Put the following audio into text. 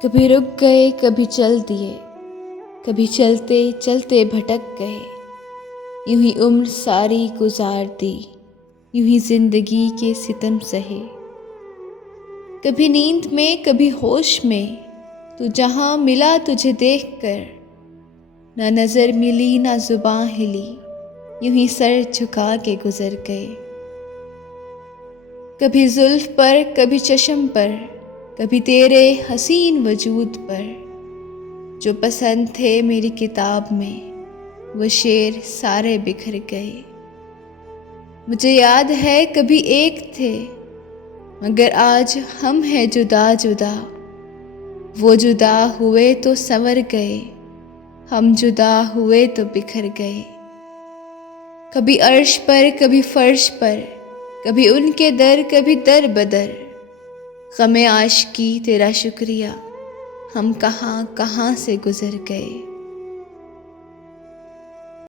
कभी रुक गए, कभी चल दिए, कभी चलते चलते भटक गए। यूं ही उम्र सारी गुजार दी, यूं ही जिंदगी के सितम सहे। कभी नींद में, कभी होश में, तू जहां मिला तुझे देखकर। ना नजर मिली, ना जुबान हिली, यूं ही सर झुका के गुजर गए। कभी जुल्फ पर, कभी चश्म पर, कभी तेरे हसीन वजूद पर। जो पसंद थे मेरी किताब में, वो शेर सारे बिखर गए। मुझे याद है कभी एक थे, मगर आज हम हैं जुदा जुदा। वो जुदा हुए तो संवर गए, हम जुदा हुए तो बिखर गए। कभी अर्श पर, कभी फर्श पर, कभी उनके दर, कभी दर बदर। ग़मे आशिकी तेरा शुक्रिया, हम कहाँ कहाँ से गुजर गए।